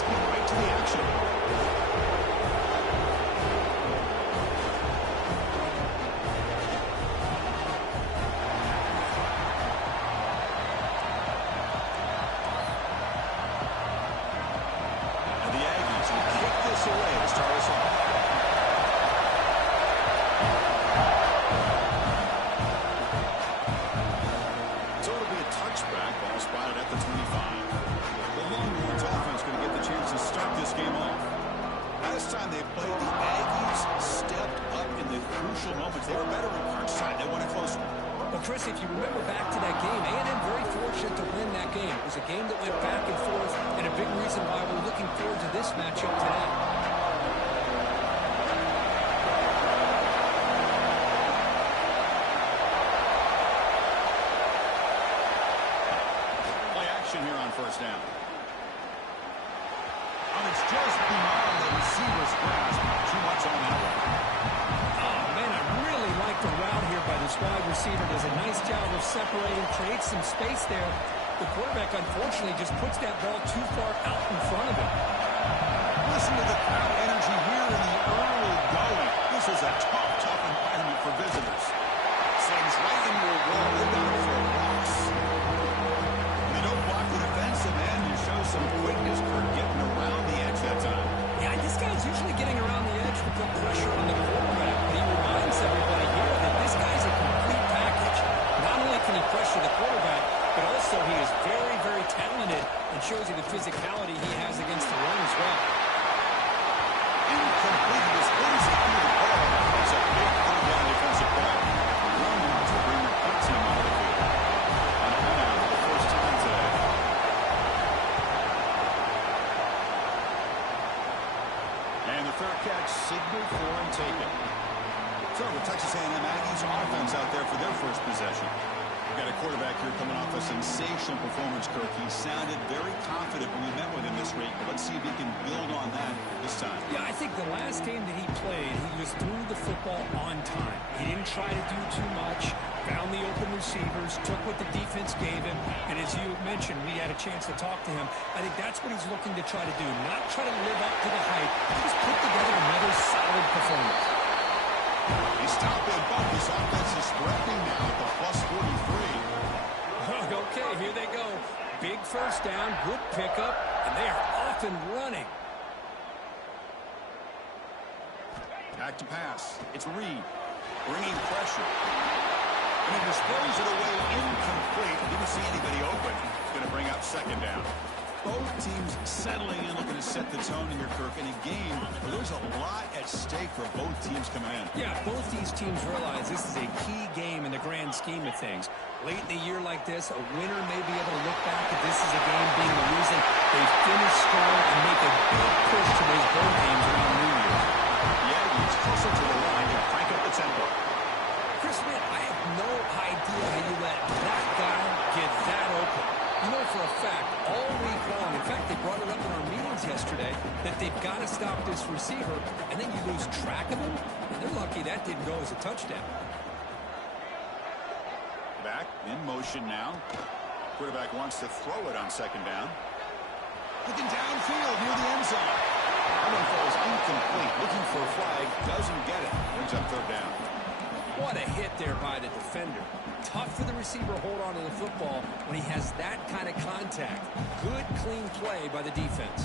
let's get right to the action. And the Aggies will kick this away to start us off. So it'll be a touchback, ball spotted at the 25. The Longhorns offense going to get the chance to start this game off. Last time they played, the Aggies stepped up in the crucial moments. They were better in crunch time. They won a close one. Well, Chris, if you remember back to that game, A&M very fortunate to win that game. It was a game that went back and forth, and a big reason why we're looking forward to this matchup today. Play action here on first down. And it's just beyond the receiver's grasp. Too much on that one. Oh, man, I really like the route here by this wide receiver. Does a nice job of separating, creates some space there. The quarterback, unfortunately, just puts that ball too far out in front of him. Listen to the crowd energy here in the early going. This is a tough environment for visitors. Slings right into a wall. They're down for a loss. When they don't block the defensive end, you show some quickness for getting around the edge that time. Yeah, this guy's usually getting around the edge to put pressure on the quarterback, but he reminds everybody here that this guy's a complete package. Not only can he pressure the quarterback, but also he is very, very talented and shows you the physicality he has against the run as well. Incomplete. He was easy through the ball. It's a big third down defensive play. Longhorns will bring their punt team out of the field. On a run out for the first time today. And the third catch, signal for and taken. So the Texas A&M Aggies offense out there for their first possession. We've got a quarterback here coming off a sensational performance, Kirk. He sounded very confident when we met with him this week. But let's see if he can build on that this time. Yeah, I think the last game that he played, he just threw the football on time. He didn't try to do too much, found the open receivers, took what the defense gave him, and as you mentioned, we had a chance to talk to him. I think that's what he's looking to try to do, not try to live up to the hype, just put together another solid performance. He stopped and bumped. His offense is threatening now at the plus 43. Okay, here they go. Big first down, good pickup, and they are off and running. Back to pass. It's Reed bringing pressure. And he displays it away incomplete. Didn't see anybody open. It's going to bring up second down. Both teams settling in, looking to set the tone here, Kirk, in a game where there's a lot at stake for both teams coming in. Yeah, both these teams realize this is a key game in the grand scheme of things. Late in a year like this, a winner may be able to look back at this as a game being the reason they finish strong and make a big push to those bowl games around New Year's. The Aggies closer to the line to crank up the tempo. Chris, man, I have no idea how you let that guy get that open. You know for a fact, all week long, in fact, they brought it up in our meetings yesterday, that they've got to stop this receiver, and then you lose track of him, and they're lucky that didn't go as a touchdown. Back in motion now. Quarterback wants to throw it on second down. Looking downfield near the end zone. That one falls incomplete. Looking for a flag. Doesn't get it. Brings up third down. What a hit there by the defender. Tough for the receiver to hold on to the football when he has that kind of contact. Good, clean play by the defense.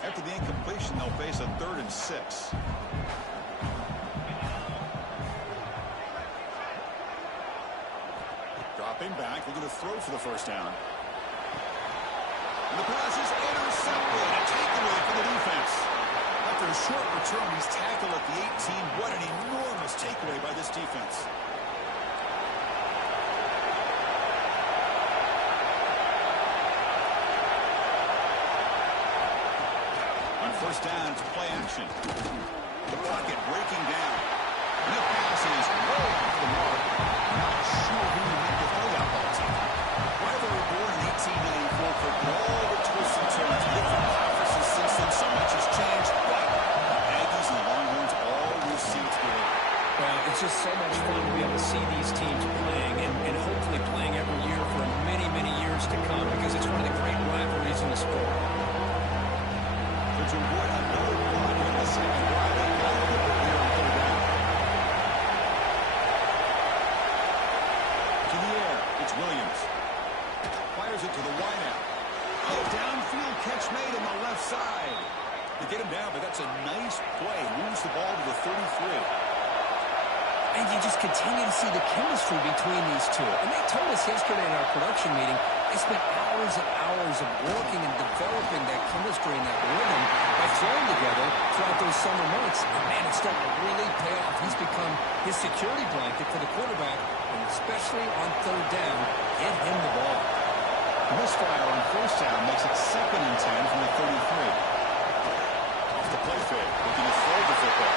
After the incompletion, they'll face a 3rd and 6. Dropping back, looking to throw for the first down. And the pass is intercepted. A takeaway for the defense. After a short return, he's tackled at the 18. What an enormous takeaway by this defense. On first down, it's play action. The pocket breaking down. And the pass is way off the mark. Not sure who will make the throw-out ball team. Rivalry born in 1894 for all the twists and turns. Different conferences since then. So much has changed. But Aggies and Longhorns always see through. Well, it's just so much fun to be able to see these teams playing and hopefully playing every year for many, many years to come because it's one of the great rivalries in the sport. catch made on the left side. To get him down, but that's a nice play. Moves the ball to the 33. And you just continue to see the chemistry between these two. And they told us yesterday in our production meeting, they spent hours and hours of working and developing that chemistry and that rhythm by throwing together throughout those summer months. And man, it's starting to really pay off. He's become his security blanket for the quarterback, and especially on third down, get him the ball. Misfire on first down makes it 2nd and 10 from the 33. Off the play fake, looking to throw the football.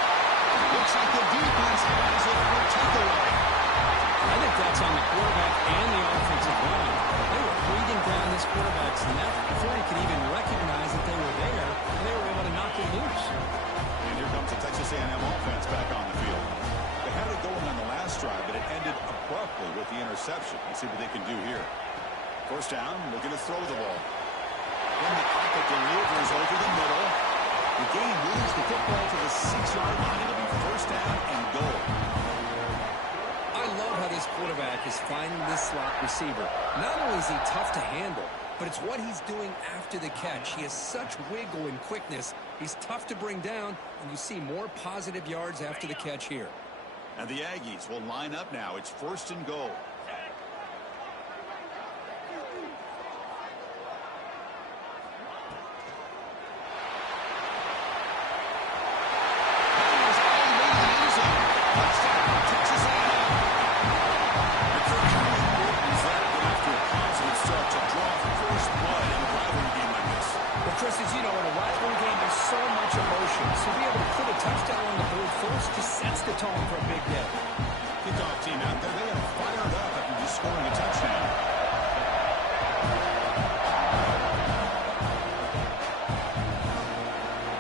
Looks like the defense has it on a takeaway. I think that's on the quarterback and the offensive line. They were breathing down this quarterback's neck before he could even recognize that they were there, and they were able to knock it loose. And here comes the Texas A&M offense back on the field. They had it going on the last drive, but it ended abruptly with the interception. Let's see what they can do here. First down, looking to throw the ball. When the pocket delivers over the middle, the game moves the football to the 6-yard line. It'll be first down and goal. I love how this quarterback is finding this slot receiver. Not only is he tough to handle, but it's what he's doing after the catch. He has such wiggle and quickness. He's tough to bring down, and you see more positive yards after the catch here. And the Aggies will line up now. It's first and goal. Chris, as you know, in a rivalry game, there's so much emotion. So to be able to put a touchdown on the board first just sets the tone for a big day. Kickoff team out there. They are fired up after just scoring a touchdown.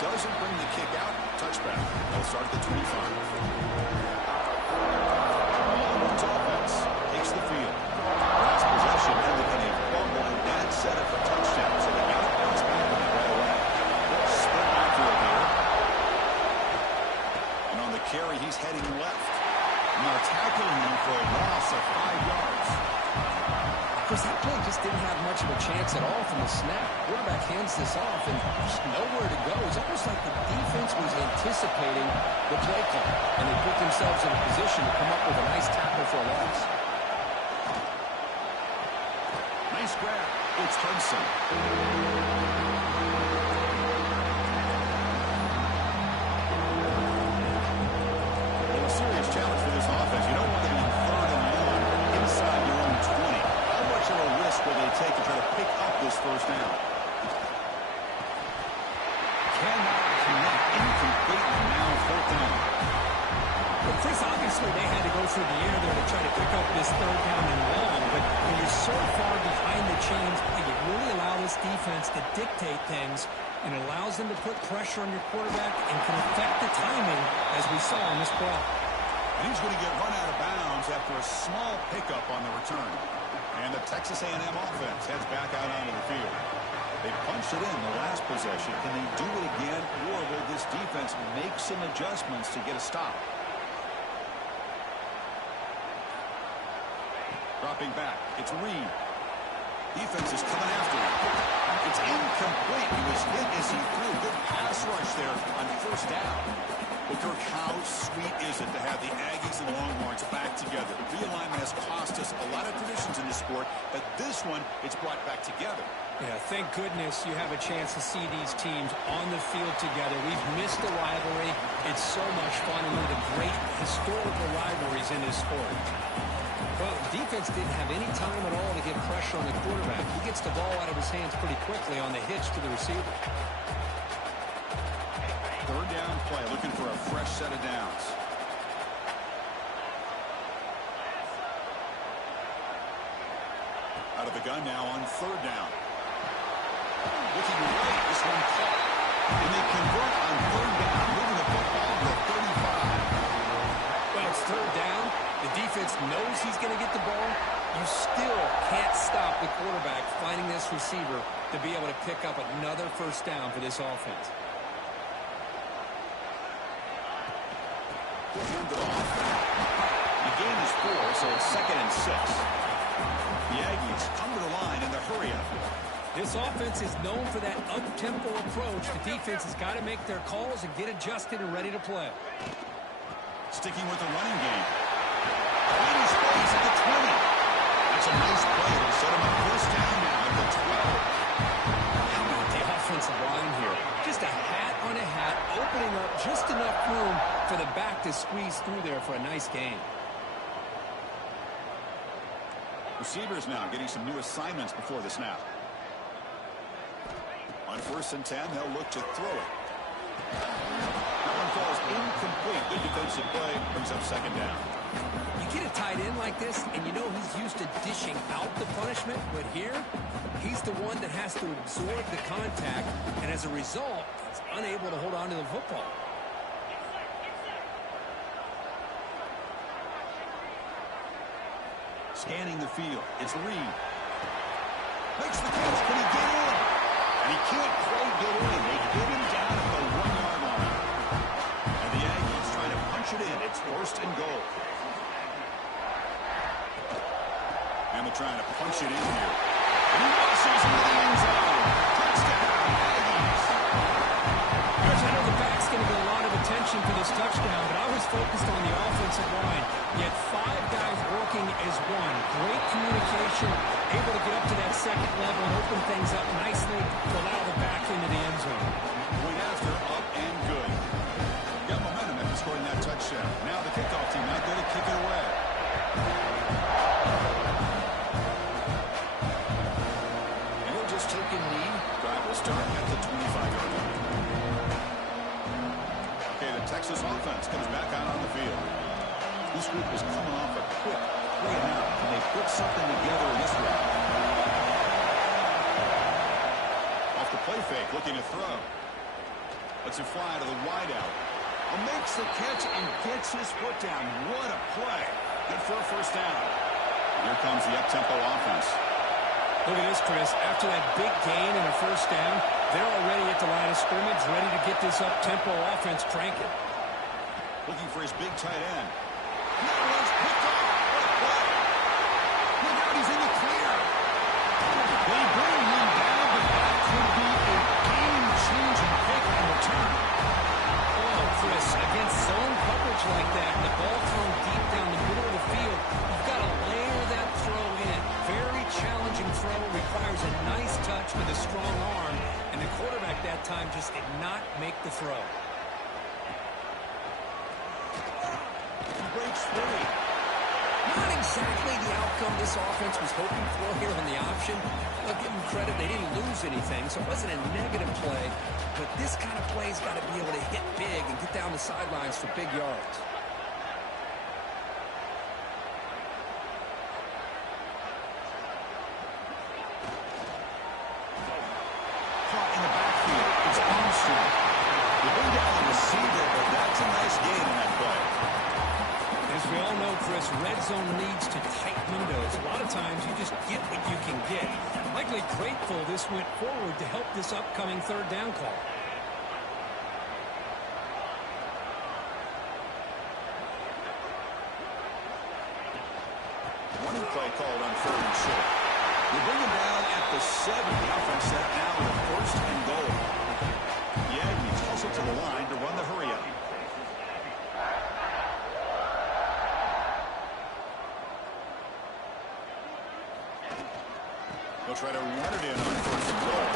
Doesn't bring the kick out. Touchback. They'll start at the 25. Longhorns offense takes the field. Last possession ended in a fumble, and that set up a touchdown. So they got it bounced back on it right away. Split backfield here. And on the carry, he's heading left. Now tackling him for a loss of 5 yards. Chris, that play just didn't have much of a chance at all from the snap. Quarterback hands this off and just nowhere to go. It's almost like the defense was anticipating the play call, and they put themselves in a position to come up with a nice tackle for a loss. Nice grab. It's Hudson. Well, a serious challenge for this offense. You don't want to be 3rd and long inside your own 20. How much of a risk will they take to try to pick up this first down? Cannot connect. Incomplete, and now 4th down. Well, Chris, obviously they had to go through the air there to try to pick up this 3rd down and long, but when you're so far behind the chains, it would really allow this defense to dictate things, and it allows them to put pressure on your quarterback and can affect the timing, as we saw in this play. And he's going to get run out of bounds after a small pickup on the return. And the Texas A&M offense heads back out onto the field. They punched it in the last possession. Can they do it again, or will this defense make some adjustments to get a stop? Dropping back, it's Reed. Defense is coming after him. It's incomplete. He was hit as he threw. Good pass rush there on first down. Well, Kirk, how sweet is it to have the Aggies and Longhorns back together? Realignment has cost us a lot of traditions in this sport, but this one, it's brought back together. Yeah, thank goodness you have a chance to see these teams on the field together. We've missed the rivalry. It's so much fun, and one of the great historical rivalries in this sport. Well, the defense didn't have any time at all to get pressure on the quarterback. He gets the ball out of his hands pretty quickly on the hitch to the receiver. 3rd down play, looking for a fresh set of downs. Out of the gun now on 3rd down. Looking right, this one caught. And they convert on 3rd down, moving the football to the 35. Well, it's 3rd down. The defense knows he's going to get the ball. You still can't stop the quarterback finding this receiver to be able to pick up another first down for this offense. Hand it off. The game is 4, so it's 2nd and 6. The Aggies come to the line in the hurry up. This offense is known for that up-tempo approach. The defense has got to make their calls and get adjusted and ready to play. Sticking with the running game. Finding space at the 20. That's a nice play. It'll set him up first down now at the 12. How about the offensive line here? Just a hat on a hat, opening up just enough room for the back to squeeze through there for a nice gain. Receivers now getting some new assignments before the snap. On 1st and 10, they'll look to throw it. That one falls incomplete. Good defensive play. Brings up 2nd down. You get a tight end like this, and you know he's used to dishing out the punishment, but here, he's the one that has to absorb the contact, and as a result, he's unable to hold on to the football. Scanning the field. It's Reed. Makes the catch. Can he get in? And he can't quite get in. They get him down at the 1-yard line. And the Aggies trying to punch it in. It's 1st and goal. And they're trying to punch it in here. And he rushes into the end zone. Touchdown, Aggies. Guys, I know the back's going to get a lot of attention for this touchdown, but I was focused on the offensive line. Yet 5 guys working as one. Great communication, able to get up to that 2nd level and open things up nicely to allow the back into the end zone. Point after, up and good. Got momentum after scoring that touchdown. Now the kickoff team out there to kick it away. And he'll just take a knee. Drive will start at the 25-yard line. Okay, the Texas offense comes back out on the field. This group is coming off a quick play now. Can they put something together in this round? Off the play fake, looking to throw. Lets it fly to the wideout. Makes the catch and gets his foot down. What a play. Good for a 1st down. Here comes the up-tempo offense. Look at this, Chris. After that big gain and a 1st down, they're already at the line of scrimmage, ready to get this up-tempo offense cranking. Looking for his big tight end. Now it's picked off. What a play. Look out, he's in the clear. They bring him down, but that could be a game-changing pick in return. Oh, Chris, against zone coverage like that, and the ball thrown deep down the middle of the field, you've got to layer that throw in. Very challenging throw, requires a nice touch with a strong arm, and the quarterback that time just did not make the throw. Breaks free. Not exactly the outcome this offense was hoping for here on the option. I'll give them credit, they didn't lose anything, so it wasn't a negative play. But this kind of play's got to be able to hit big and get down the sidelines for big yards. Caught in the backfield. It's Armstrong. They bring down the receiver, but that's a nice gain in that play. As we all know, Chris, red zone leads to tight windows. A lot of times you just get what you can get. Likely grateful this went forward to help this upcoming 3rd down call. Running play called on 3rd and short. They bring him down at the 7. The offense set now with 1st and goal. The Aggies toss it to the line to run the hurry up. They'll try to run it in on 1st and goal.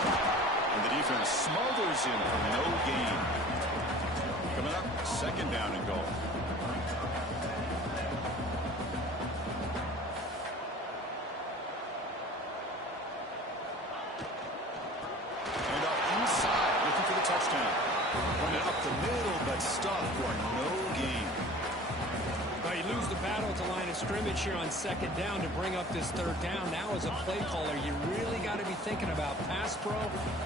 And the defense smothers him for no gain. Coming up, 2nd down and goal. And off inside, looking for the touchdown. Running up the middle, but stopped for no gain. Well, you lose the battle at the line of scrimmage here on 2nd down to bring up this 3rd down. Now as a play caller, you really got to be thinking about pass pro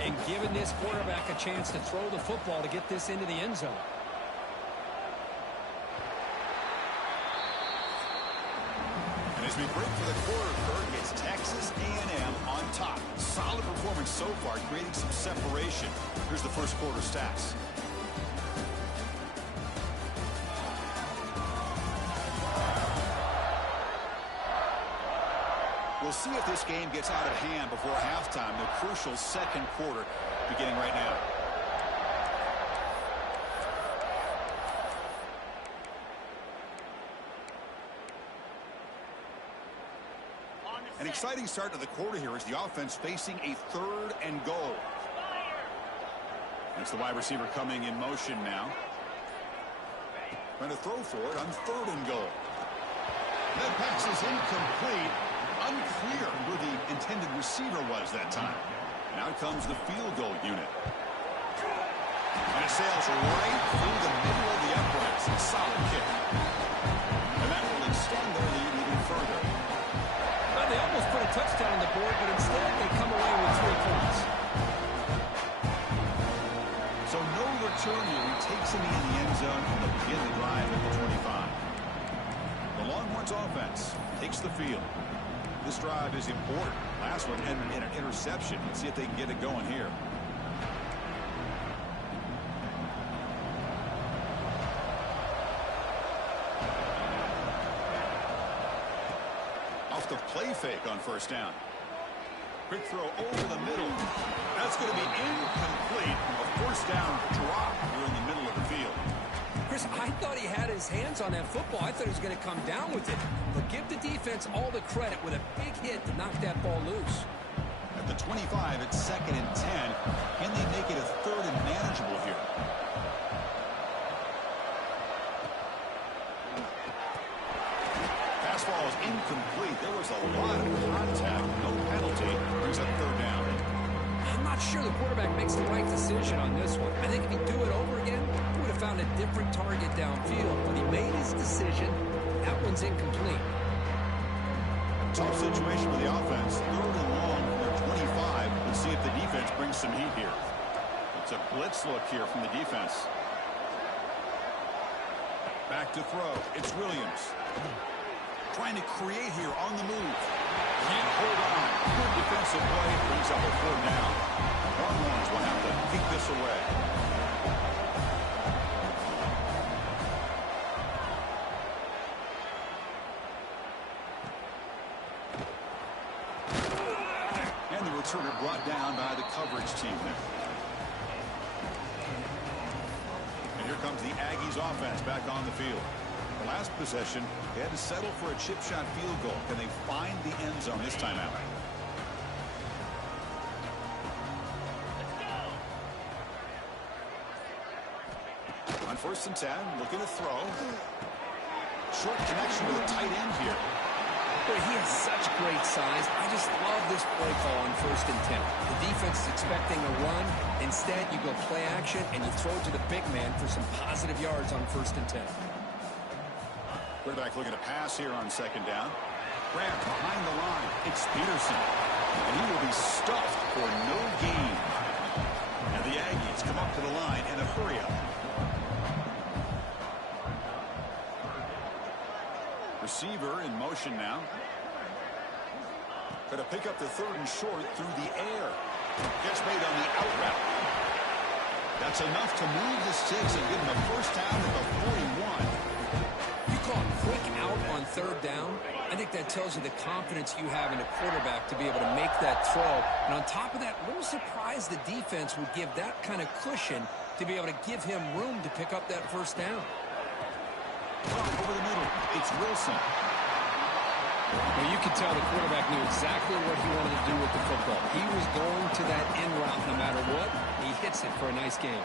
and giving this quarterback a chance to throw the football to get this into the end zone. And as we break for the quarter, Kurt, it's Texas A&M on top. Solid performance so far, creating some separation. Here's the first quarter stats. We'll see if this game gets out of hand before halftime. The crucial second quarter beginning right now. An exciting start to the quarter here as the offense facing a 3rd and goal. It's the wide receiver coming in motion now. Trying to throw for it on 3rd and goal. That pass is incomplete. Unclear who the intended receiver was that time. Now comes the field goal unit. And it sails right through the middle of the uprights. Solid kick. And that will extend their lead even further. Well, they almost put a touchdown on the board, but instead they come away with 3 points. So no return here. He takes him in the end zone and they'll begin the drive at the 25. The Longhorns offense takes the field. This drive is important. Last one ended in an interception. Let's see if they can get it going here. Off the play fake on 1st down. Quick throw over the middle. That's going to be incomplete. A 1st down drop here in the middle of the field. Chris, I thought he had his hands on that football. I thought he was going to come down with it. But give the defense all the credit with a big hit to knock that ball loose. At the 25, it's 2nd and 10. Can they make it a 3rd and manageable here? Pass ball is incomplete. There was a lot of contact. No penalty. Brings up 3rd down. I'm not sure the quarterback makes the right decision on this one. I think if he'd do it over again, he would have found a different target downfield. But he made his decision. That one's incomplete. Tough situation with the offense. 3rd and long from their 25. Let's see if the defense brings some heat here. It's a blitz look here from the defense. Back to throw. It's Williams. Trying to create here on the move. Can't hold on. Good defensive play. Brings up a 4th down. Longhorns will have to kick this away. And the returner brought down by the coverage team there. And here comes the Aggies offense back on the field. The last possession, they had to settle for a chip shot field goal. Can they find the end zone this time out? On 1st and 10, looking to throw. Short connection with a tight end here. Boy, he has such great size. I just love this play call on 1st and 10. The defense is expecting a run. Instead, you go play action and you throw it to the big man for some positive yards on 1st and 10. Quarterback looking to pass here on 2nd down. Grant behind the line. It's Peterson. And he will be stuffed for no gain. And the Aggies come up to the line in a hurry-up. Receiver in motion now. Going to pick up the 3rd and short through the air. Gets made on the out route. That's enough to move the sticks and give him a 1st down at the 41. Quick out on 3rd down. I think that tells you the confidence you have in a quarterback to be able to make that throw. And on top of that, a little surprised the defense would give that kind of cushion to be able to give him room to pick up that 1st down. Over the middle, it's Wilson. Well, you can tell the quarterback knew exactly what he wanted to do with the football. He was going to that end route no matter what. He hits it for a nice game.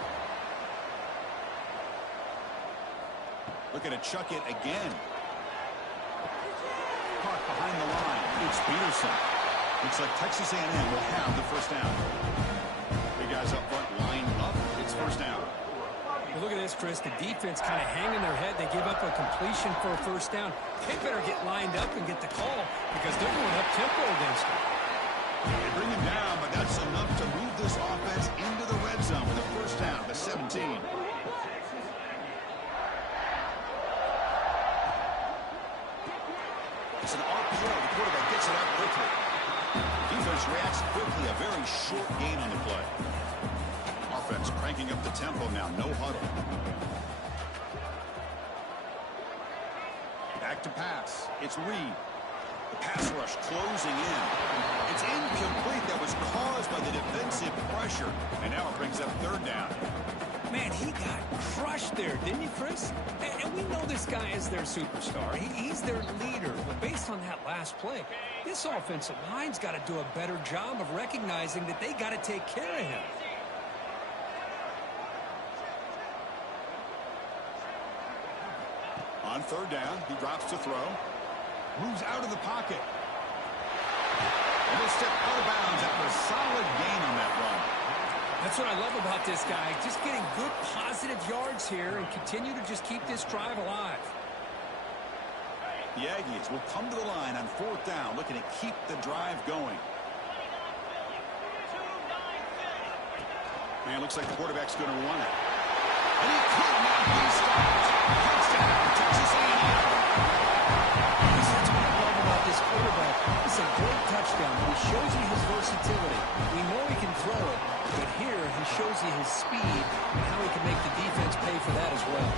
Looking to chuck it again. Caught behind the line. It's Peterson. Looks like Texas A&M will have the 1st down. Big guys up front lined up. It's 1st down. Well, look at this, Chris. The defense kind of hanging their head. They give up a completion for a 1st down. They better get lined up and get the call because they're going up tempo against him. They bring him down, but that's enough to move this offense into the red zone with a 1st down, the 17. It's an RPO. The quarterback gets it out quickly. Defense reacts quickly. A very short gain on the play. Offense cranking up the tempo now. No huddle. Back to pass. It's Reed. The pass rush closing in. It's incomplete. That was caused by the defensive pressure. And now it brings up third down. Man, he got crushed there, didn't he, Chris? And we know this guy is their superstar. He's their leader. But based on that last play, this offensive line's got to do a better job of recognizing that they got to take care of him. On third down, he drops to throw. Moves out of the pocket. And he'll step out of bounds after a solid gain on that run. That's what I love about this guy. Just getting good positive yards here and continue to just keep this drive alive. The Aggies will come to the line on fourth down, looking to keep the drive going. Man, looks like the quarterback's going to run it. And he could not be stopped. Touchdown, Texas A&M. That's what I love about this quarterback. It's a great touchdown. He shows you his versatility. We know he can throw it, but here he shows you his speed and how he can make the defense pay for that as well.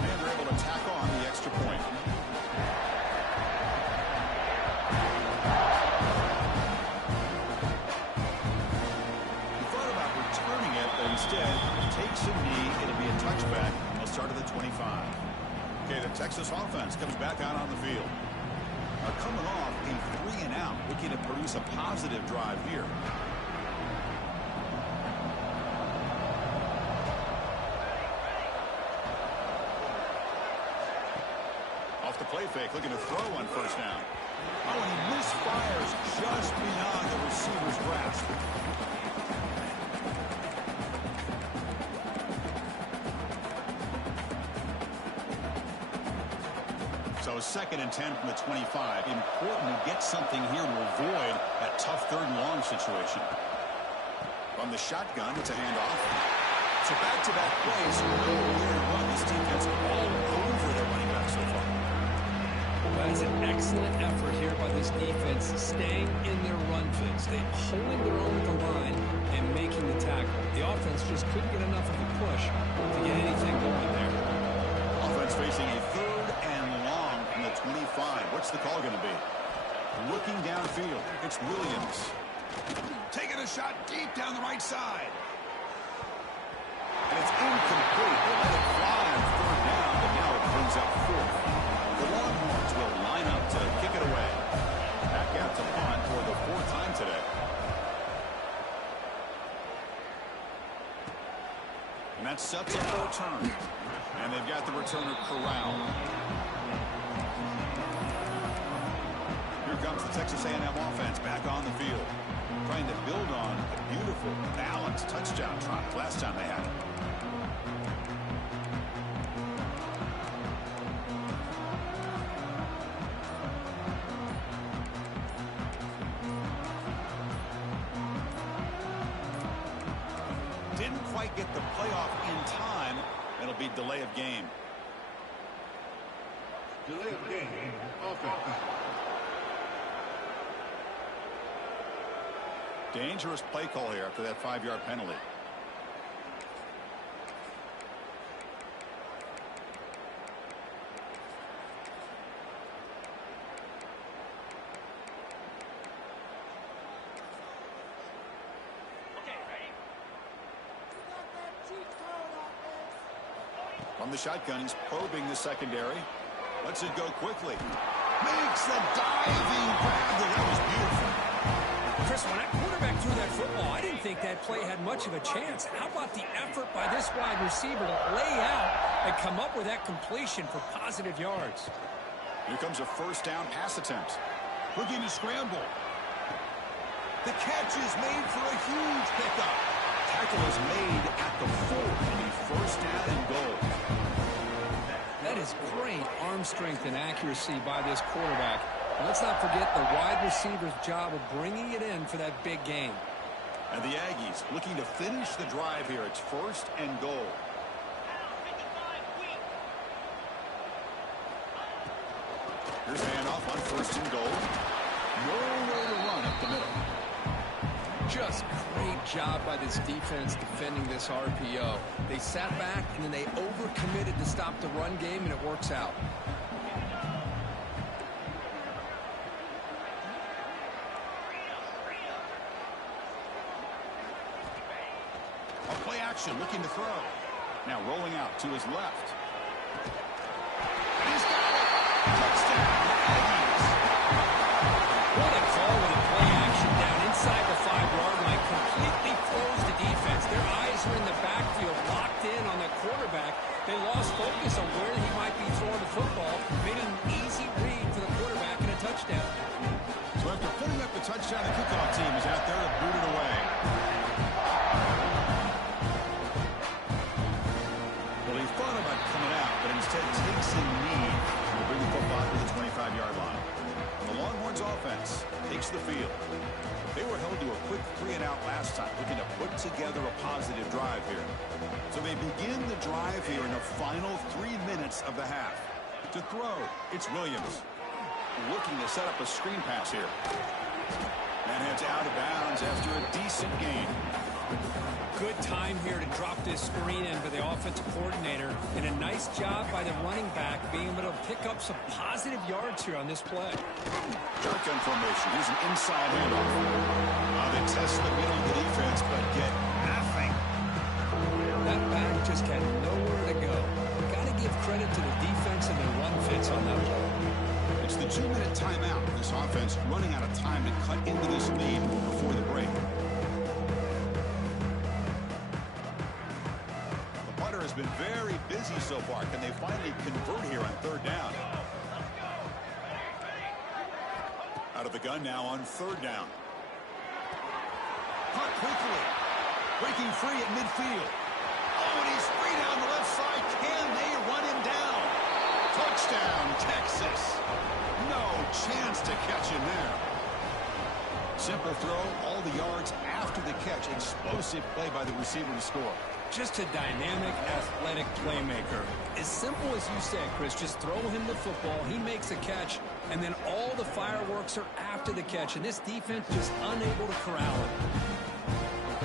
And they're able to tack on the extra point. He thought about returning it, but instead takes a knee. It'll be a touchback, and they'll start at the 25. Okay, the Texas offense comes back out on the field. Coming off a 3-and-out, looking to produce a positive drive here. Off the play fake, looking to throw on first down. Oh, and he misfires just beyond the receiver's grasp. So 2nd and 10 from the 25. Important to get something here to avoid that tough third and long situation. From the shotgun, it's a handoff. So back-to-back plays. No weird run. This defense all over their running back so far. Well, that's an excellent effort here by this defense, staying in their run fits. They're holding their own at the line and making the tackle. The offense just couldn't get enough of a push to get anything going there. Offense facing a third and long from the 25. What's the call going to be? Looking downfield, it's Williams. Taking a shot deep down the right side. And it's incomplete. They let it fly on third down, but now it brings up fourth. The Longhorns will line up to kick it away. Back out to punt for the 4th time today. And that sets up a return. And they've got the returner corralled. Here comes the Texas A&M offense back on the field. Trying to build on a beautiful, balanced touchdown drive last time they had it. Didn't quite get the playoff in time. It'll be delay of game. Delay of game. Offense. Dangerous play call here after that 5-yard penalty. From the shotgun, he's probing the secondary. Lets it go quickly. Makes the diving grab. That was beautiful. Chris, when that quarterback threw that football, I didn't think that play had much of a chance. How about the effort by this wide receiver to lay out and come up with that completion for positive yards? Here comes a first down pass attempt. Looking to scramble. The catch is made for a huge pickup. Tackle is made at the 4. It'll be first down and goal. That is great arm strength and accuracy by this quarterback. And let's not forget the wide receiver's job of bringing it in for that big game. And the Aggies looking to finish the drive here. It's first and goal. Here's a handoff on first and goal. Nowhere to run up the middle. Just great job by this defense defending this RPO. They sat back and then they overcommitted to stop the run game, and it works out. action, looking to throw. Now rolling out to his left. And he's got it. Touchdown, Aggies. What a call with a play action down inside the 5-yard line. Completely froze the defense. Their eyes were in the backfield, locked in on the quarterback. They lost focus on where he might be throwing the football. Made an easy read for the quarterback and a touchdown. So after putting up the touchdown, the kickoff team is out there to boot it away. Well, he thought about coming out, but instead takes a knee to bring the football to the 25-yard line. The Longhorns offense takes the field. They were held to a quick 3-and-out last time, looking to put together a positive drive here. So they begin the drive here in the final 3 minutes of the half. To throw, it's Williams. Looking to set up a screen pass here. And heads out of bounds after a decent gain. Good time here to drop this screen in for the offensive coordinator. And a nice job by the running back being able to pick up some positive yards here on this play. Shotgun formation. Here's an inside handoff. They test the middle of the defense, but get nothing. That back just had nowhere to go. Got to give credit to the defense and their run fits on that play. It's the 2-minute timeout. This offense running out of time to cut into this lead before the break. The punter has been very busy so far. Can they finally convert here on 3rd down? Out of the gun now on 3rd down. Punt quickly. Breaking free at midfield. Oh, and he's free down the left side. Can they run him down? Touchdown, Texas. No chance to catch him there. Simple throw, all the yards after the catch. Explosive play by the receiver to score. Just a dynamic, athletic playmaker. As simple as you said, Chris, just throw him the football, he makes a catch, and then all the fireworks are after the catch, and this defense just unable to corral it.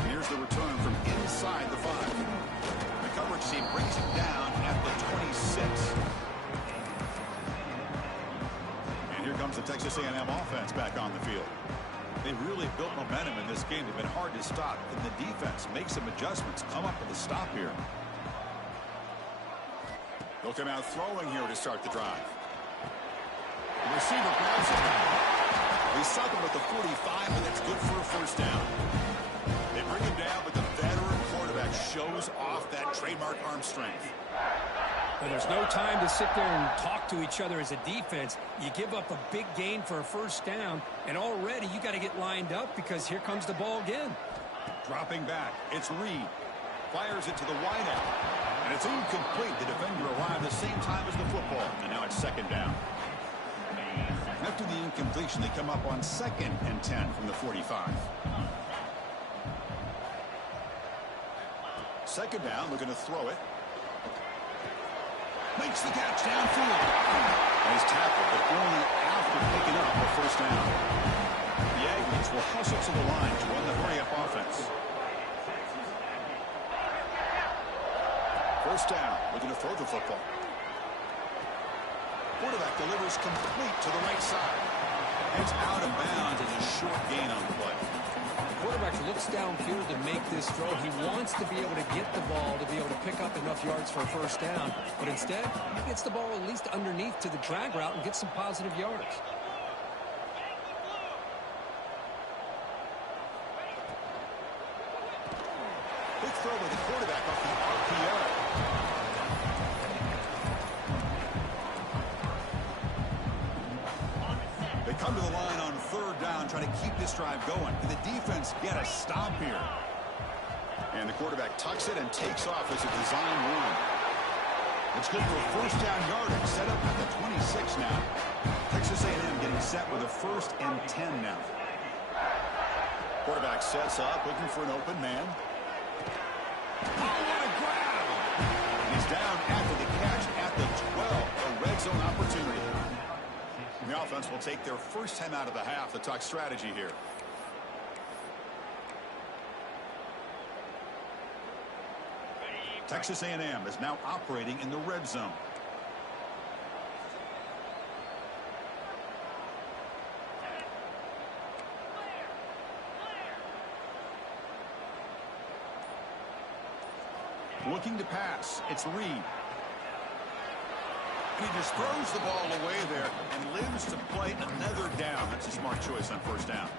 Here's the return from inside the 5. The coverage team brings him down at the 26. And here comes the Texas A&M offense back on the field. They really built momentum in this game. They've been hard to stop. And the defense makes some adjustments, come up with a stop here. They'll come out throwing here to start the drive. The receiver grabs it. They stop him at the 45, and that's good for a 1st down. They bring him down, but the veteran quarterback shows off that trademark arm strength. But there's no time to sit there and talk to each other as a defense. You give up a big gain for a 1st down, and already you got to get lined up because here comes the ball again. Dropping back, it's Reed. Fires it to the wideout. And it's incomplete. The defender arrived the same time as the football. And now it's 2nd down. After the incompletion, they come up on 2nd and 10 from the 45. 2nd down, looking to throw it. Makes the catch downfield. And he's tackled, but only after picking up a 1st down. The Aggies will hustle to the line to run the hurry-up offense. 1st down, looking to throw the football. Quarterback delivers complete to the right side. It's out of bounds and a short gain on the play. Quarterback looks downfield to make this throw. He wants to be able to get the ball to be able to pick up enough yards for a 1st down. But instead, he gets the ball at least underneath to the drag route and gets some positive yards. Big throw by the quarterback off the RPO. They come to the line on 3rd down, trying to keep this drive going. Can the defense get a stop here? And the quarterback tucks it and takes off as a design run. It's good for a 1st down yardage, set up at the 26 now. Texas A&M getting set with a 1st and 10 now. Quarterback sets up, looking for an open man. Oh, what a grab! He's down after the catch at the 12. A red zone opportunity. The offense will take their 1st time out of the half to talk strategy here. Texas A&M is now operating in the red zone. Looking to pass. It's Reed. He just throws the ball away there and lives to play another down. That's a smart choice on first down.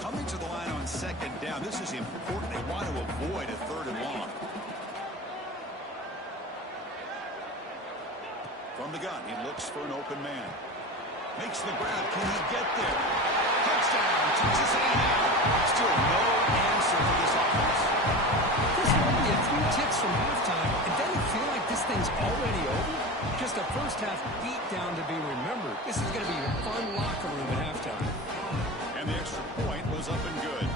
Coming to the line on second down. This is important. They want to avoid a third and long. From the gun, he looks for an open man. Makes the grab. Can he get there? Touchdown, Texas A&M. Still no answer for this offense. Chris, we're only at 3 ticks from halftime. It doesn't feel like this thing's already over. Just a first-half beatdown to be remembered. This is going to be a fun locker room at halftime. And the extra point was up and good.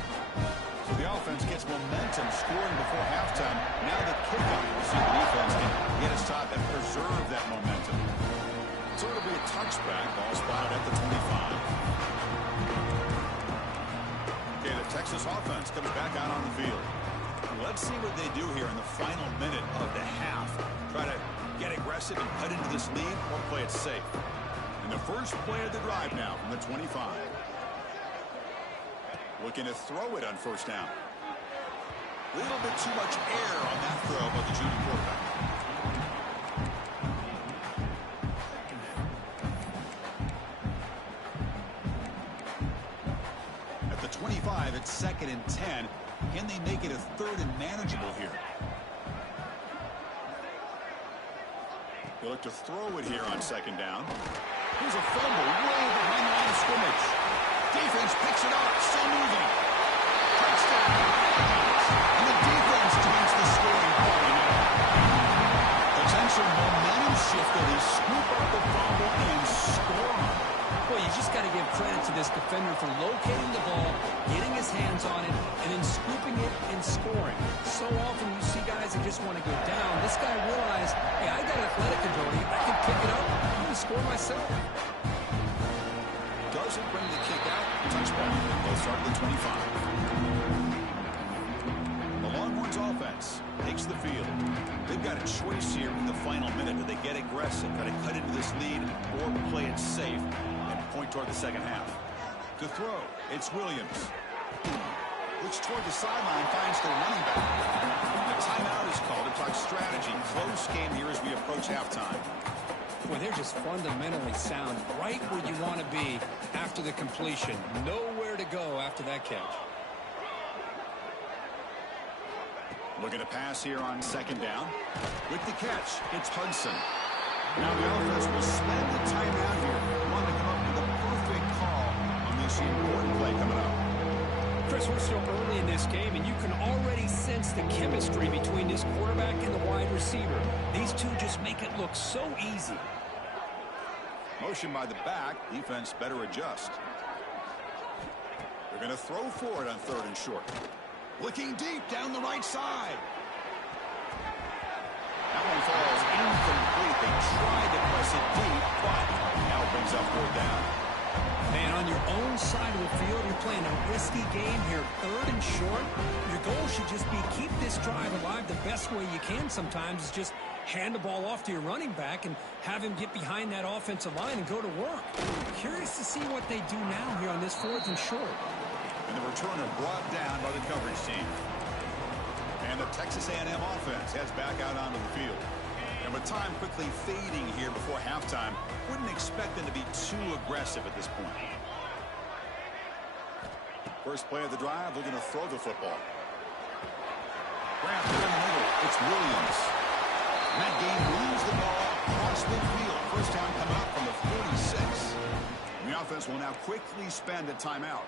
So the offense gets momentum scoring before halftime. Now the kickoff. We'll see the defense can get a stop and preserve that momentum. So it'll be a touchback. Ball spotted at the 25. Okay, the Texas offense comes back out on the field. Let's see what they do here in the final minute of the half. Try to get aggressive and cut into this lead or play it safe. And the first play of the drive now from the 25. Looking to throw it on first down. A little bit too much air on that throw by the junior quarterback. At the 25, it's 2nd and 10. Can they make it a 3rd and manageable here? They look to throw it here on 2nd down. Here's a fumble way behind the line of scrimmage. Defense picks it up, still moving. Touchdown. And the defense joins the scoring party now. Potential momentum shift that they scoop up the fumble and score on. Well, you just got to give credit to this defender for locating the ball, getting his hands on it, and then scooping it and scoring. So often you see guys that just want to go down. This guy realized, hey, I got athletic ability. I can pick it up. I'm going to score myself. Doesn't bring the kick out. Touchback. They'll start at the 25. The Longhorns offense takes the field. They've got a choice here in the final minute. Do they get aggressive, try to cut into this lead, or play it safe and point toward the second half? To throw, it's Williams. Looks toward the sideline, finds the running back. The timeout is called to talk strategy. Close game here as we approach halftime. Boy, they're just fundamentally sound, right where you want to be after the completion. Nowhere to go after that catch. Looking to pass here on 2nd down. With the catch, it's Hudson. Now the offense will spend the timeout here. Want to come up with a perfect call on this important play coming up. Chris, we're still early in this game, and you can already sense the chemistry between this quarterback and the wide receiver. These two just make it look so easy. Motion by the back. Defense better adjust. They're going to throw for it on 3rd and short. Looking deep down the right side. That one falls incomplete. They tried to press it deep, but now it brings up 4th down. Man, on your own side of the field, you're playing a risky game here. 3rd and short. Your goal should just be keep this drive alive the best way you can sometimes is just hand the ball off to your running back and have him get behind that offensive line and go to work. Curious to see what they do now here on this 4th and short. And the returner brought down by the coverage team. And the Texas A&M offense heads back out onto the field. And with time quickly fading here before halftime, wouldn't expect them to be too aggressive at this point. First play of the drive, they're going to throw the football. Grant in the middle, it's Williams. And that game moves the ball across midfield. First down coming up from the 46. And the offense will now quickly spend a timeout.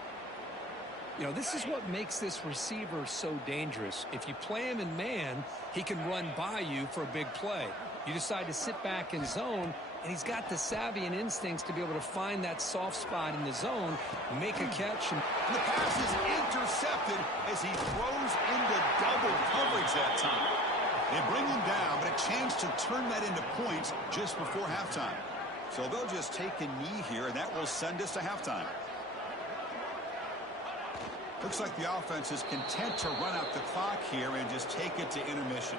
You know, this is what makes this receiver so dangerous. If you play him in man, he can run by you for a big play. You decide to sit back in zone, and he's got the savvy and instincts to be able to find that soft spot in the zone, make a catch. And the pass is intercepted as he throws into double coverage that time. They bring him down, but a chance to turn that into points just before halftime. So they'll just take a knee here, and that will send us to halftime. Looks like the offense is content to run out the clock here and just take it to intermission.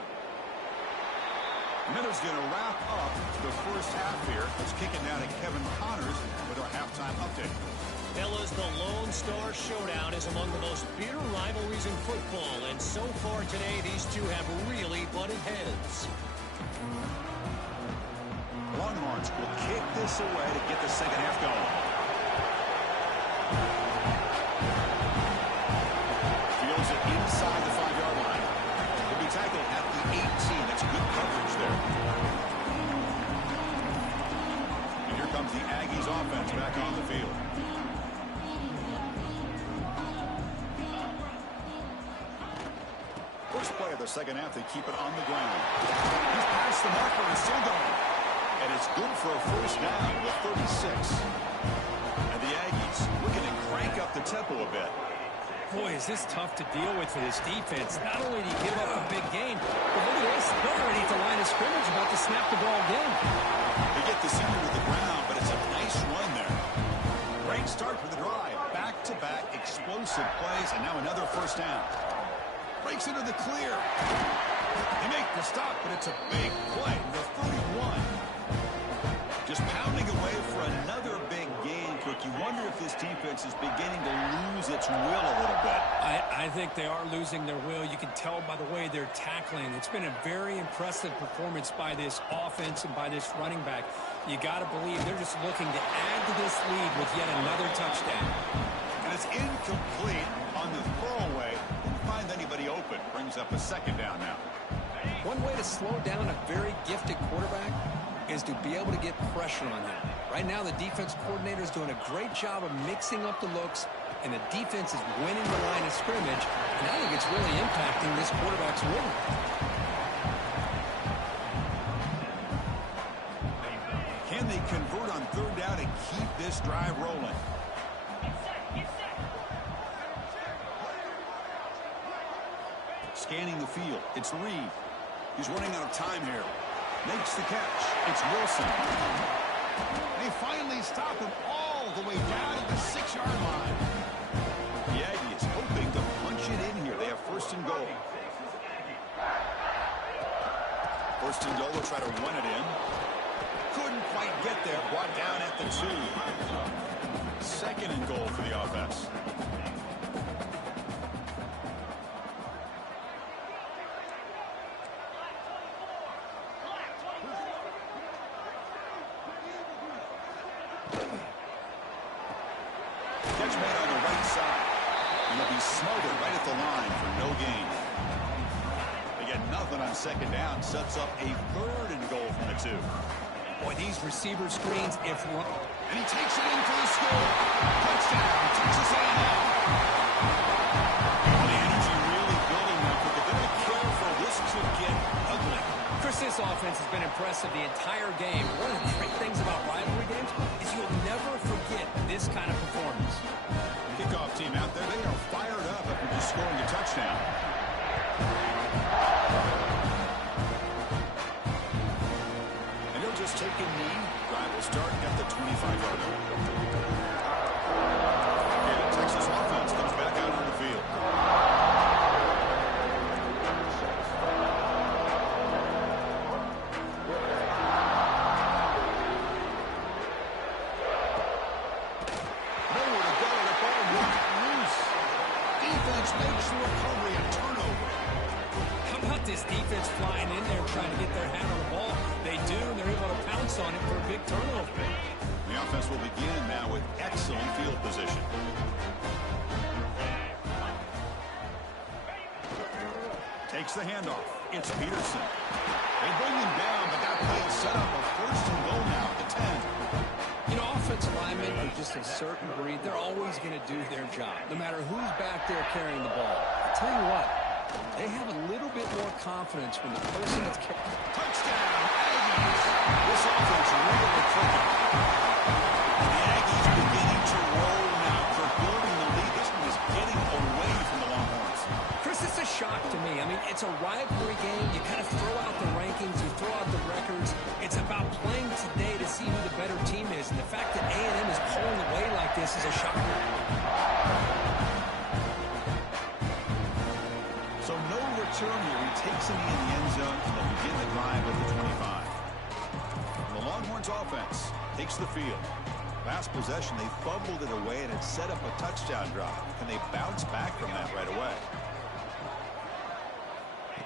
And then it's going to wrap up the first first half here. Let's kick it now to Kevin Connors with our halftime update. Fellas, the Lone Star Showdown is among the most bitter rivalries in football, and so far today, these two have really butted heads. Longhorns will kick this away to get the second half going. Fields it inside the 5-yard line. He'll be tackled at the 18. That's good coverage there. And here comes the Aggies offense back on the field. First play of the second half, they keep it on the ground. He's past the marker and still going. And it's good for a first down with 36. And the Aggies looking to crank up the tempo a bit. Boy, is this tough to deal with for this defense. Not only do you give up a big gain, but look at this. They're already at the line of scrimmage about to snap the ball again. They get the center to the ground, but it's a nice run there. Great start for the drive. Back-to-back explosive plays, and now another first down. Breaks into the clear. They make the stop, but it's a big play. The 31. Just pounding away for another big gain, Cook. You wonder if this defense is beginning to lose its will a little bit. I think they are losing their will. You can tell by the way they're tackling. It's been a very impressive performance by this offense and by this running back. You got to believe they're just looking to add to this lead with yet another touchdown. And it's incomplete on the throwaway. Didn't find anybody open. Brings up a second down now. One way to slow down a very gifted quarterback is to be able to get pressure on him. Right now, the defense coordinator is doing a great job of mixing up the looks, and the defense is winning the line of scrimmage, and I think it's really impacting this quarterback's rhythm. Can they convert on third down and keep this drive rolling? Scanning the field. It's Reed. He's running out of time here. Makes the catch. It's Wilson. They finally stop him all the way down to the 6-yard line. The Aggies hoping to punch it in here. They have first and goal. First and goal. They'll try to run it in. Couldn't quite get there. Brought down at the 2. Second and goal for the offense. Catch made on the right side. And they'll be smothered right at the line for no gain. They get nothing on second down. Sets up a third and goal from the 2. Boy, these receiver screens, if run. And he takes it in for the score. Touchdown, Texas A&M. The energy really building now. If they're not careful, this could get ugly. Chris, this offense has been impressive the entire game. One of the great things about rivalry games is you'll never forget this kind of performance. Kickoff team out there, they are fired up after just scoring a touchdown. And he'll just take a knee. Drive will start at the 25-yard line. Okay, the Texas offense comes back out on the field. Makes the recovery a turnover. How about this defense flying in there trying to get their hand on the ball? They do, and they're able to pounce on it for a big turnover. The offense will begin now with excellent field position. Takes the handoff. It's Peterson. They bring him down, but that play is set up a first and goal now at the 10. You know, offensive linemen are just a certain breed. They're always going to do their job, no matter who's back there carrying the ball. I'll tell you what, they have a little bit more confidence when the person that's carrying. Touchdown, Aggies! This offense really clicking. And the Aggies beginning to roll now for building the lead. This one is getting away from the Longhorns. Chris, it's a shock to me. I mean, it's a rivalry game. You kind of throw out the rankings, you throw out the records. It's about playing today to see who the better team is. And the fact that A&M is pulling away like this is a shocker. So no return here. He takes it in the end zone, and they'll begin the drive at the 25. The Longhorns Horns offense takes the field. Last possession, they fumbled it away, and it set up a touchdown drive. Can they bounce back from that right away?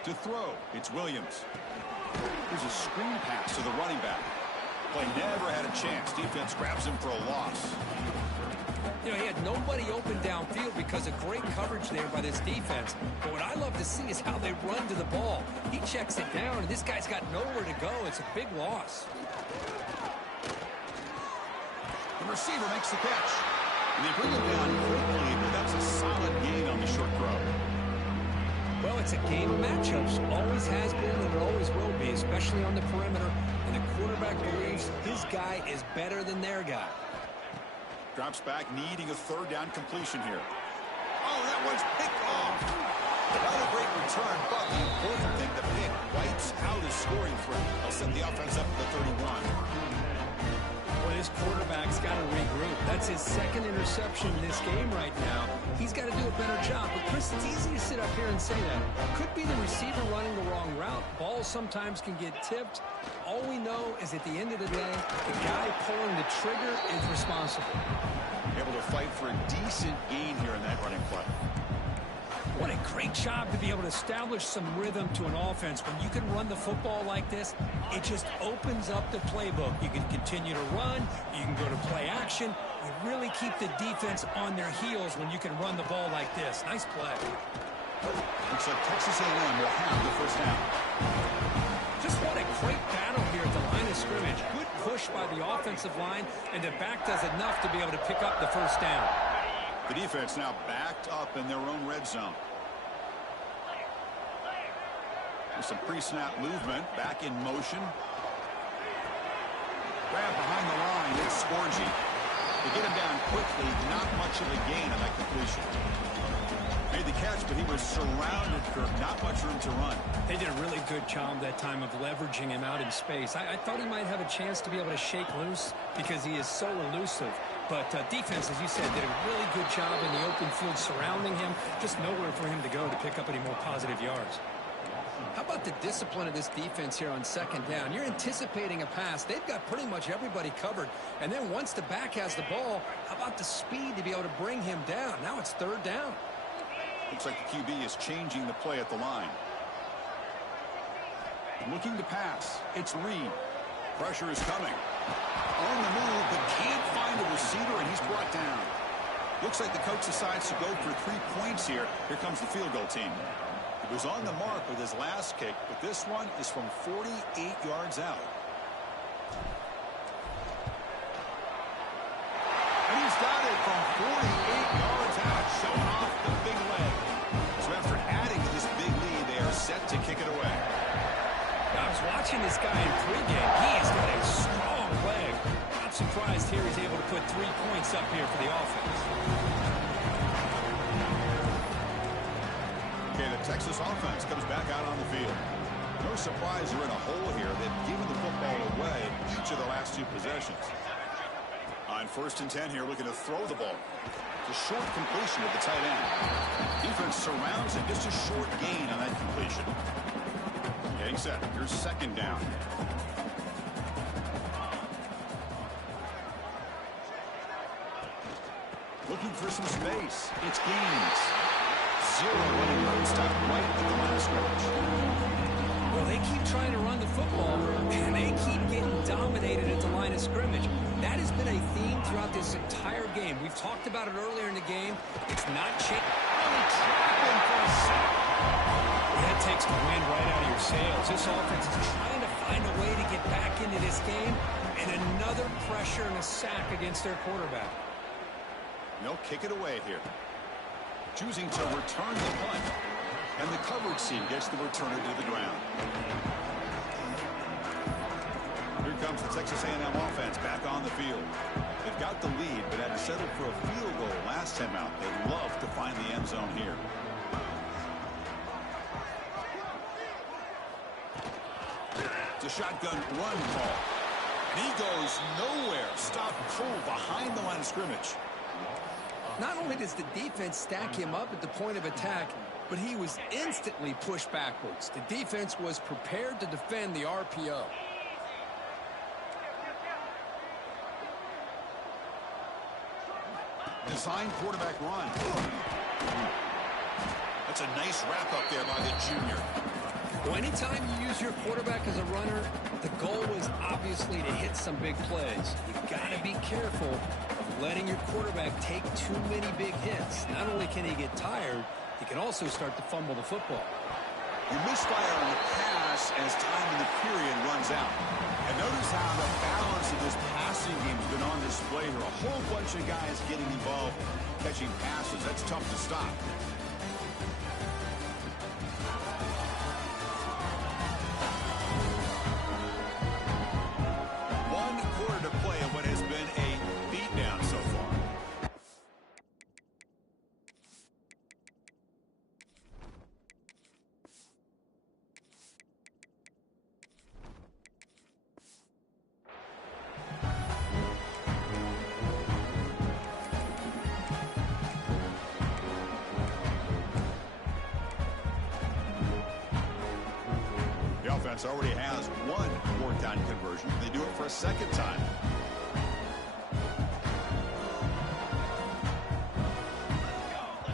To throw, it's Williams. Here's a screen pass to the running back. Play never had a chance. Defense grabs him for a loss. You know, he had nobody open downfield because of great coverage there by this defense. But what I love to see is how they run to the ball. He checks it down, and this guy's got nowhere to go. It's a big loss. The receiver makes the catch. And they bring him down quickly, but that's a solid gain on the short throw. Well, it's a game of matchups. Always has been and it always will be, especially on the perimeter. And the quarterback believes his guy is better than their guy. Drops back, needing a third down completion here. Oh, that one's picked off. Not a great return, but the important thing, the pick wipes out his scoring threat. They'll set the offense up to the 31. Well, this quarterback's got to regroup. That's his second interception in this game right now. He's got to do a better job. But, Chris, it's easy to sit up here and say that. Could be the receiver running the wrong route. Balls sometimes can get tipped. All we know is at the end of the day, the guy pulling the trigger is responsible. Able to fight for a decent gain here in that running play. What a great job to be able to establish some rhythm to an offense. When you can run the football like this, it just opens up the playbook. You can continue to run. You can go to play action. You really keep the defense on their heels when you can run the ball like this. Nice play. Looks like Texas A&M will have the first down. Just what a great battle here at the line of scrimmage. Good push by the offensive line, and the back does enough to be able to pick up the first down. The defense now backed up in their own red zone. With some pre-snap movement, back in motion. Grab behind the line, it's Scorgi. They get him down quickly, not much of a gain on that completion. Made the catch, but he was surrounded for not much room to run. They did a really good job that time of leveraging him out in space. I thought he might have a chance to be able to shake loose because he is so elusive. But defense, as you said, did a really good job in the open field surrounding him. Just nowhere for him to go to pick up any more positive yards. How about the discipline of this defense here on second down? You're anticipating a pass. They've got pretty much everybody covered. And then once the back has the ball, how about the speed to be able to bring him down? Now it's third down. Looks like the QB is changing the play at the line. Looking to pass. It's Reed. Pressure is coming. On the move, but can't find a receiver, and he's brought down. Looks like the coach decides to go for 3 points here. Here comes the field goal team. He was on the mark with his last kick, but this one is from 48 yards out. And he's got it from 48 yards out, showing off the big leg. So after adding to this big lead, they are set to kick it away. I was watching this guy in pregame. He has got a strong leg. Not surprised here he's able to put 3 points up here for the offense. Okay, the Texas offense comes back out on the field. No surprise they're in a hole here. They've given the football away in each of the last 2 possessions. On 1st and 10 here, looking to throw the ball. It's a short completion of the tight end. Defense surrounds him. Just a short gain on that completion. Getting set. Here's second down. Looking for some space. It's Gaines. 0 running road stop right at the line of scrimmage. Well, they keep trying to run the football, and they keep getting dominated at the line of scrimmage. That has been a theme throughout this entire game. We've talked about it earlier in the game. It's not changing. Trapping for a sack. That takes the wind right out of your sails. This offense is trying to find a way to get back into this game, and another pressure and a sack against their quarterback. They'll kick it away here. Choosing to return the punt. And the coverage team gets the returner to the ground. Here comes the Texas A&M offense back on the field. They've got the lead, but had to settle for a field goal last time out. They'd love to find the end zone here. It's a shotgun run call. And he goes nowhere. Stop cold behind the line of scrimmage. Not only does the defense stack him up at the point of attack, but he was instantly pushed backwards. The defense was prepared to defend the RPO. Design quarterback run. That's a nice wrap up there by the junior. Well, anytime you use your quarterback as a runner, the goal is obviously to hit some big plays. You've got to be careful of letting your quarterback take too many big hits. Not only can he get tired, he can also start to fumble the football. You misfire on the pass as time in the period runs out. And notice how the balance of this passing game has been on display here. A whole bunch of guys getting involved catching passes. That's tough to stop. One quarter to play in what has been a beatdown so far. Offense already has one fourth down conversion. They do it for a second time.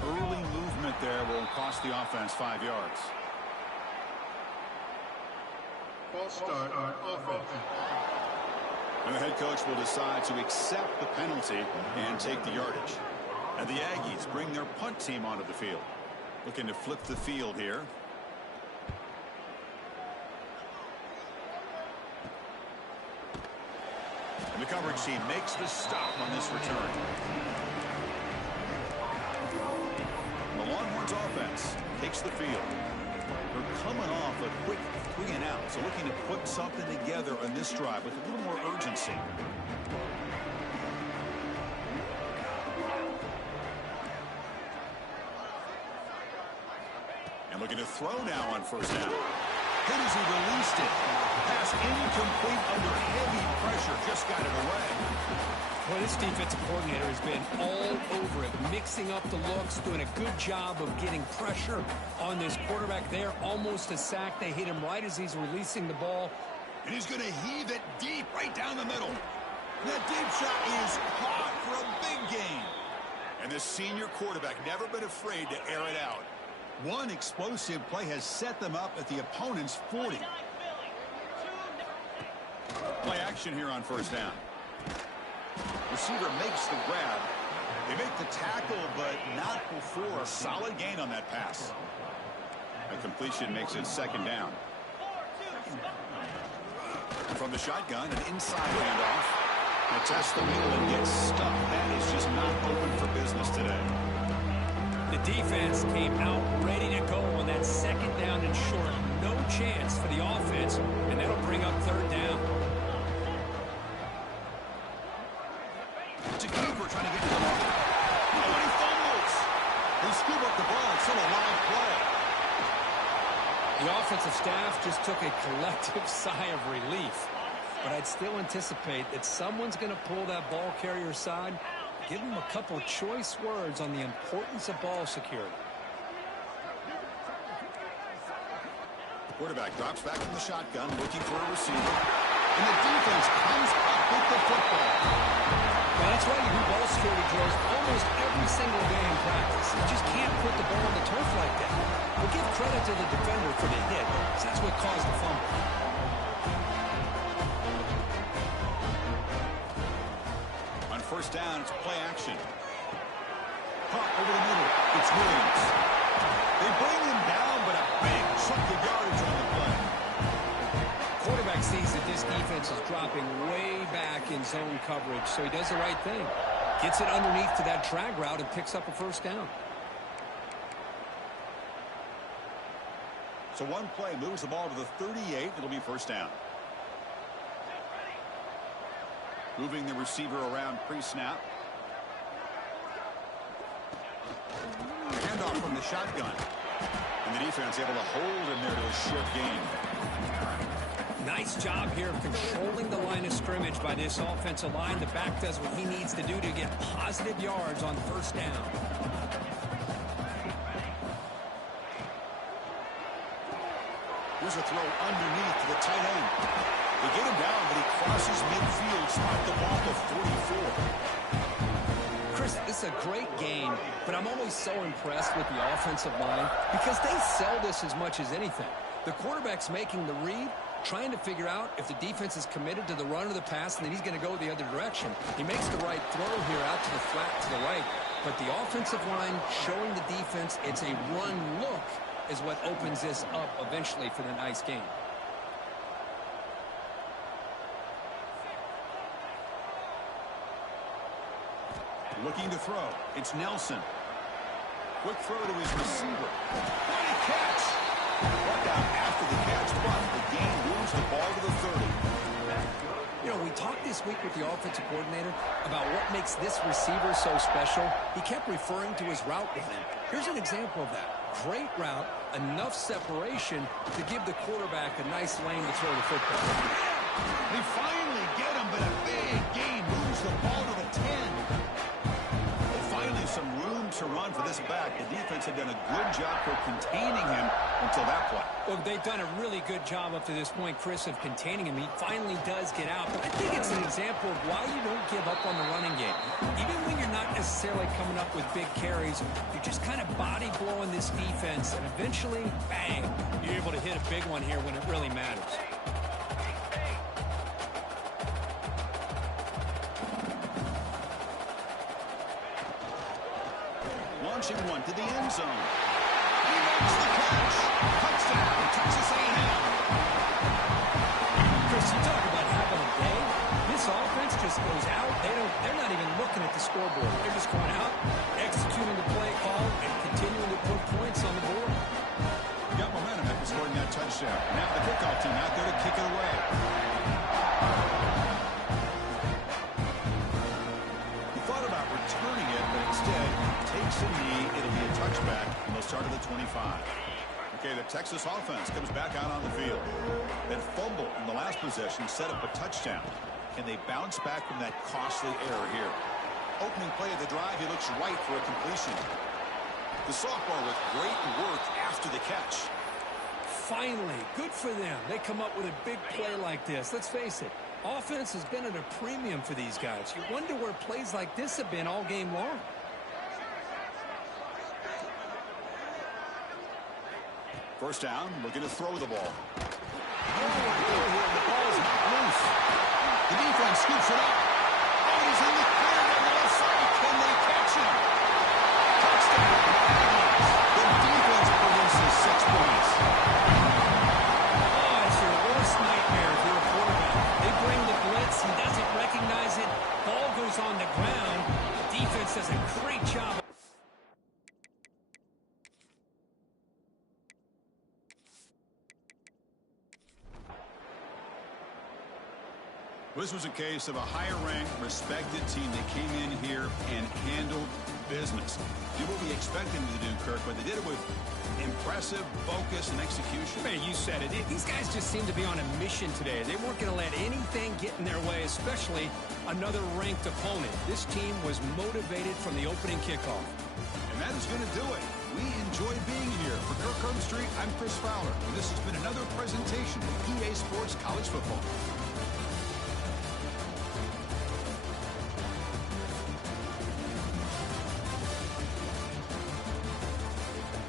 Early movement there will cost the offense 5 yards. False start on offense. And the head coach will decide to accept the penalty and take the yardage. And the Aggies bring their punt team onto the field. Looking to flip the field here. And the coverage team makes the stop on this return. The Longhorns offense takes the field. They're coming off a quick 3 and out, so looking to put something together on this drive with a little more urgency. And looking to throw now on first down. Hit as he released it. Pass incomplete under heavy pressure. Just got it away. Well, this defensive coordinator has been all over it, mixing up the looks, doing a good job of getting pressure on this quarterback there. Almost a sack. They hit him right as he's releasing the ball. And he's going to heave it deep right down the middle. That deep shot is caught for a big gain. And the senior quarterback never been afraid to air it out. One explosive play has set them up at the opponent's 40. Play action here on first down. Receiver makes the grab. They make the tackle, but not before a solid gain on that pass. A completion makes it second down. From the shotgun, an inside handoff. They test the middle and get stuck. That is just not open for business today. The defense came out ready to go on that second down and short. No chance for the offense, and that'll bring up third down. To Cooper trying to get to the ball. Oh, and he fumbles. They scoop up the ball. It's still a live play. The offensive staff just took a collective sigh of relief. But I'd still anticipate that someone's going to pull that ball carrier side. Give him a couple choice words on the importance of ball security. Quarterback drops back from the shotgun, looking for a receiver. And the defense comes up with the football. Well, that's why you do ball security drills almost every single day in practice. You just can't put the ball on the turf like that. We'll give credit to the defender for the hit, because that's what caused the fumble. First down, it's play action. Caught over the middle. It's Williams. They bring him down, but a big chunk of yardage on the play. Quarterback sees that this defense is dropping way back in zone coverage, so he does the right thing. Gets it underneath to that drag route and picks up a first down. So one play moves the ball to the 38. It'll be first down. Moving the receiver around pre-snap. Handoff from the shotgun. And the defense able to hold him there to a short gain. Nice job here of controlling the line of scrimmage by this offensive line. The back does what he needs to do to get positive yards on first down. Here's a throw underneath to the tight end. They get him down, but he crosses midfield, spot the ball to 44. Chris Chris, this is a great game, but I'm always so impressed with the offensive line because they sell this as much as anything. The quarterback's making the read, trying to figure out if the defense is committed to the run or the pass, and then he's going to go the other direction. He makes the right throw here out to the flat to the right, but the offensive line showing the defense it's a run look is what opens this up eventually for the nice game. Looking to throw. It's Nelson. Quick throw to his receiver. What a catch! Brought down after the catch, but the game moves the ball to the 30. You know, we talked this week with the offensive coordinator about what makes this receiver so special. He kept referring to his route running. Here's an example of that. Great route, enough separation to give the quarterback a nice lane to throw the football. They finally get him, but a big gain moves the ball to the 10. Some room to run for this back. The defense had done a good job for containing him until that play. Well, they've done a really good job up to this point, Chris, of containing him. He finally does get out. But I think it's an example of why you don't give up on the running game. Even when you're not necessarily coming up with big carries, you're just kind of body blowing this defense, and eventually, bang, you're able to hit a big one here when it really matters. Launching one to the end zone. He makes the catch. Touchdown, Texas A&M. Chris, you talk about having a day. This offense just goes out. They're not even looking at the scoreboard. They're just going out, executing the play call, and continuing to put points on the board. Got momentum after scoring that touchdown. Now the kickoff team out there to kick it away. He thought about returning it, but instead takes a knee. It'll be a touchback, and they'll start at the 25. Okay, the Texas offense comes back out on the field. That fumble in the last possession set up a touchdown. Can they bounce back from that costly error here? Opening play of the drive, he looks right for a completion. The sophomore with great work after the catch. Finally, good for them. They come up with a big play like this. Let's face it, offense has been at a premium for these guys. You wonder where plays like this have been all game long. First down, looking to throw the ball. The ball is not loose. The defense scoops it up. Oh, he's in the clear on the left side. Can they catch him? Touchdown. The defense produces 6 points. Oh, it's your worst nightmare if you're a quarterback. They bring the blitz. He doesn't recognize it. Ball goes on the ground. The defense does a great job. This was a case of a higher-ranked, respected team that came in here and handled business. Did what we expected them to do, Kirk, but they did it with impressive focus and execution. Man, you said it. These guys just seem to be on a mission today. They weren't going to let anything get in their way, especially another ranked opponent. This team was motivated from the opening kickoff. And that is going to do it. We enjoy being here. For Kirk Herbstreit, I'm Chris Fowler, and this has been another presentation of EA Sports College Football.